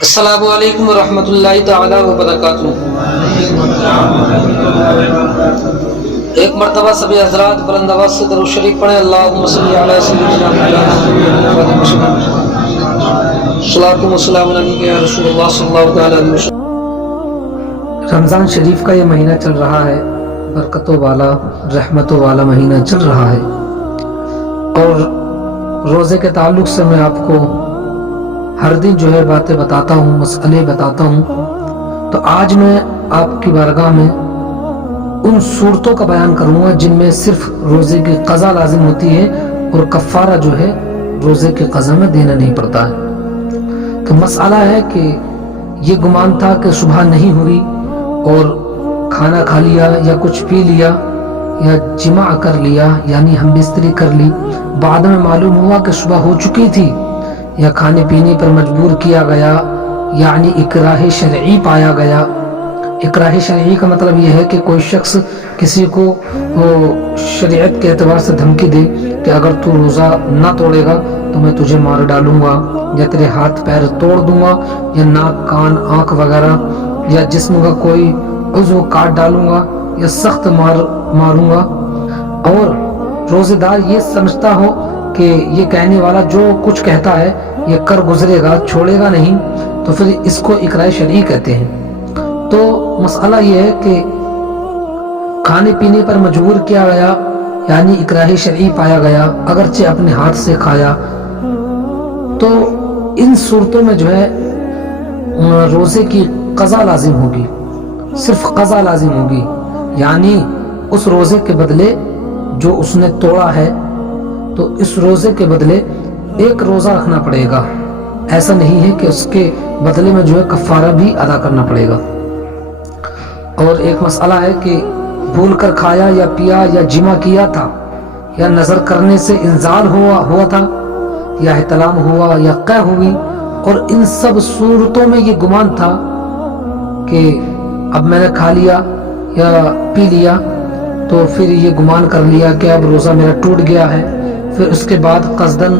السلام علیکم ورحمۃ اللہ تعالی وبرکاتہ۔ ایک مرتبہ سبھی حضرات بلند آواز سے درود شریف پڑھیں۔ اللہم صلی علی سیدنا محمد صلاۃ و سلام علیک یا رسول اللہ صلی اللہ علیہ وسلم۔ رمضان شریف کا یہ مہینہ چل رہا ہے، برکتوں والا رحمتوں والا مہینہ چل رہا ہے، اور روزے کے تعلق سے میں آپ کو ہر دن جو ہے باتیں بتاتا ہوں، مسئلے بتاتا ہوں۔ تو آج میں آپ کی بارگاہ میں ان صورتوں کا بیان کروں گا جن میں صرف روزے کی قضا لازم ہوتی ہے اور کفارہ جو ہے روزے کی قضا میں دینا نہیں پڑتا ہے۔ تو مسئلہ ہے کہ یہ گمان تھا کہ صبح نہیں ہوئی اور کھانا کھا لیا یا کچھ پی لیا یا جماع کر لیا، یعنی ہم بستری کر لی، بعد میں معلوم ہوا کہ صبح ہو چکی تھی، یا کھانے پینے پر مجبور کیا گیا، یعنی اکراہ شرعی پایا گیا۔ اکراہ شرعی کا مطلب یہ ہے کہ کوئی شخص کسی کو شریعت کے اعتبار سے دھمکی دے کہ اگر تو روزہ نہ توڑے گا تو میں تجھے مار ڈالوں گا، یا تیرے ہاتھ پیر توڑ دوں گا، یا ناک کان آنکھ وغیرہ یا جسم کا کوئی عضو کاٹ ڈالوں گا، یا سخت ماروں گا، اور روزے دار یہ سمجھتا ہو کہ یہ کہنے والا جو کچھ کہتا ہے یہ کر گزرے گا، چھوڑے گا نہیں، تو پھر اس کو اکراہ شرعی کہتے ہیں۔ تو مسئلہ یہ ہے کہ کھانے پینے پر مجبور کیا گیا، یعنی اکراہ شرعی پایا گیا، اگرچہ اپنے ہاتھ سے کھایا، تو ان صورتوں میں جو ہے روزے کی قضا لازم ہوگی، صرف قضا لازم ہوگی، یعنی اس روزے کے بدلے جو اس نے توڑا ہے تو اس روزے کے بدلے ایک روزہ رکھنا پڑے گا۔ ایسا نہیں ہے کہ اس کے بدلے میں جو ہے کفارہ بھی ادا کرنا پڑے گا۔ اور ایک مسئلہ ہے کہ بھول کر کھایا یا پیا یا جمع کیا تھا، یا نظر کرنے سے انزال ہوا تھا، یا احتلام ہوا یا قے ہوئی، اور ان سب صورتوں میں یہ گمان تھا کہ اب میں نے کھا لیا یا پی لیا، تو پھر یہ گمان کر لیا کہ اب روزہ میرا ٹوٹ گیا ہے، پھر اس کے بعد قصداً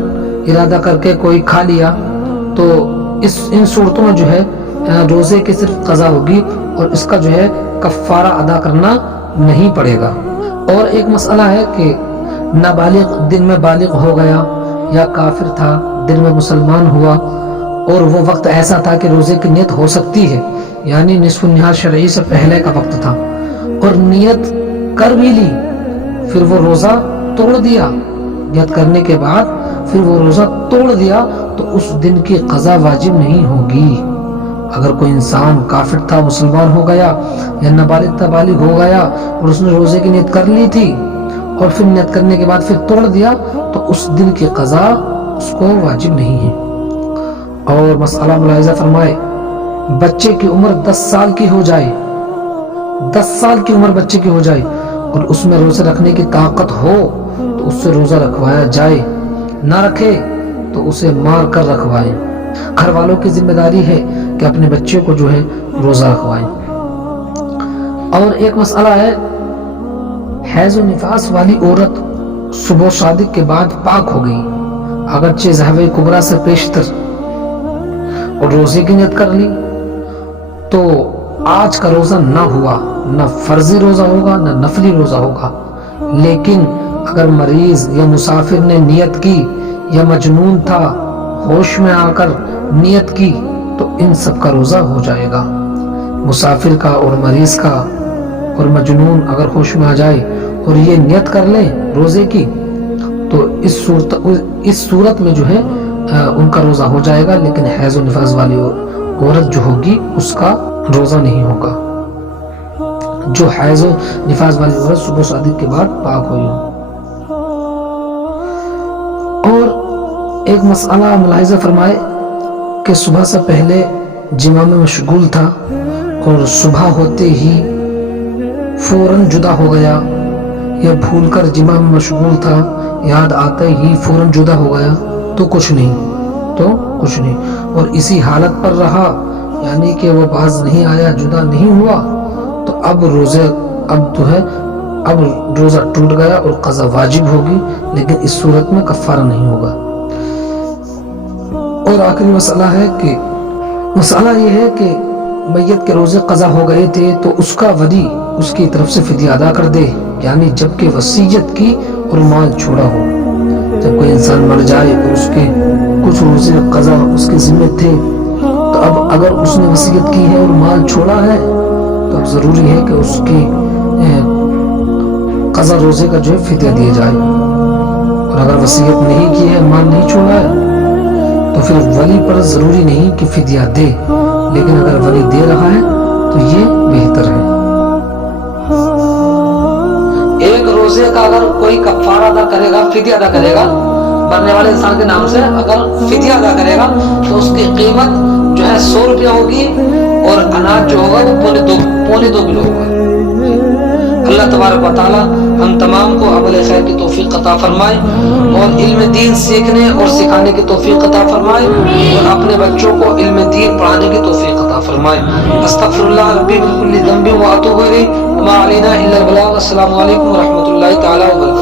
ارادہ کر کے کوئی کھا لیا، تو ان صورتوں میں جو ہے روزے کی صرف قضا ہوگی اور اس کا جو ہے کفارہ ادا کرنا نہیں پڑے گا۔ اور ایک مسئلہ ہے کہ نابالغ دن میں بالغ ہو گیا، یا کافر تھا دن میں مسلمان ہوا، اور وہ وقت ایسا تھا کہ روزے کی نیت ہو سکتی ہے، یعنی نصف النہار شرعی سے پہلے کا وقت تھا، اور نیت کر بھی لی، پھر وہ روزہ توڑ دیا، نیت کرنے کے بعد پھر وہ روزہ توڑ دیا، تو اس دن کی قضا واجب نہیں ہوگی۔ اگر کوئی انسان کافر تھا مسلمان ہو گیا، یا نابالغ تھا بالغ ہو گیا، اور اس نے روزے کی نیت کر لی تھی اور پھر نیت کرنے کے بعد پھر توڑ دیا، تو اس دن کی قضا اس کو واجب نہیں ہے۔ اور مسئلہ ملاحظہ فرمائے، بچے کی عمر 10 سال کی ہو جائے، 10 سال کی عمر بچے کی ہو جائے اور اس میں روزے رکھنے کی طاقت ہو تو اس سے روزہ رکھوایا جائے، نہ رکھے تو اسے مار کر رکھوائیں۔ گھر والوں کی ذمہ داری ہے کہ اپنے بچے کو جو ہے روزہ رکھوائیں۔ اور ایک مسئلہ ہے، حیض و نفاس والی عورت صبح و صادق کے بعد پاک ہو گئی، اگرچہ ذہب کبریٰ سے پیشتر، اور روزے کی نیت کر لی، تو آج کا روزہ نہ ہوا، نہ فرضی روزہ ہوگا نہ نفلی روزہ ہوگا۔ لیکن اگر مریض یا مسافر نے نیت کی، یا مجنون تھا ہوش میں آ کر نیت کی، تو ان سب کا روزہ ہو جائے گا، مسافر کا اور مریض کا، اور مجنون اگر ہوش میں آ جائے اور یہ نیت کر لیں روزے کی، تو اس صورت میں جو ہے ان کا روزہ ہو جائے گا، لیکن حیض و نفاس والی عورت جو ہوگی اس کا روزہ نہیں ہوگا، جو حیض و نفاس والی عورت صبح صادق کے بعد پاک ہوئی ہو۔ اور ایک مسئلہ ملاحظہ فرمائے کہ صبح سے پہلے جماع میں مشغول تھا اور صبح ہوتے ہی فوراً جدا ہو گیا، یا بھول کر جماع میں مشغول تھا، یاد آتے ہی فوراً جدا ہو گیا، تو کچھ نہیں، اور اسی حالت پر رہا، یعنی کہ وہ باز نہیں آیا، جدا نہیں ہوا، تو اب روزہ ٹوٹ گیا اور قضا واجب ہوگی، لیکن اس صورت میں کفارہ نہیں ہوگا۔ اور آخری مسئلہ ہے کہ مسئلہ یہ ہے کہ میت کے روزے قضا ہو گئے تھے تو اس کا ولی اس کی طرف سے فدیہ ادا کر دے، یعنی جب کہ وصیت کی اور مال چھوڑا ہو۔ جب کوئی انسان مر جائے اور اس کے کچھ روزے قضا اس کے ذمہ تھے، تو اب اگر اس نے وصیت کی ہے اور مال چھوڑا ہے تو اب ضروری ہے کہ اس کی قضا روزے کا جو ہے فدیہ دیا جائے، اور اگر وصیت نہیں کی ہے، مال نہیں چھوڑا ہے، تو پھر ولی پر ضروری نہیں کہ فدیہ دے، لیکن اگر ولی دے رہا ہے تو یہ بہتر ہے۔ ایک روزے کا اگر کوئی کفارہ ادا کرے گا، فدیہ ادا کرے گا مرنے والے انسان کے نام سے، اگر فدیہ ادا کرے گا تو اس کی قیمت جو ہے 100 روپیہ ہوگی، اور اناج جو ہوگا وہ پونے 2 کلو ہوگا۔ اللہ تبارک و تعالی ہم تمام کو عمل خیر کی توفیق عطا فرمائے، اور علم دین سیکھنے اور سکھانے کی توفیق عطا فرمائے، اور اپنے بچوں کو علم دین پڑھانے کی توفیق عطا فرمائے۔ استغفر اللہ ربی من کل ذنب واتوب الیہ وما علینا الا البلاغ۔ السلام علیکم ورحمۃ اللہ تعالی وبرکاتہ۔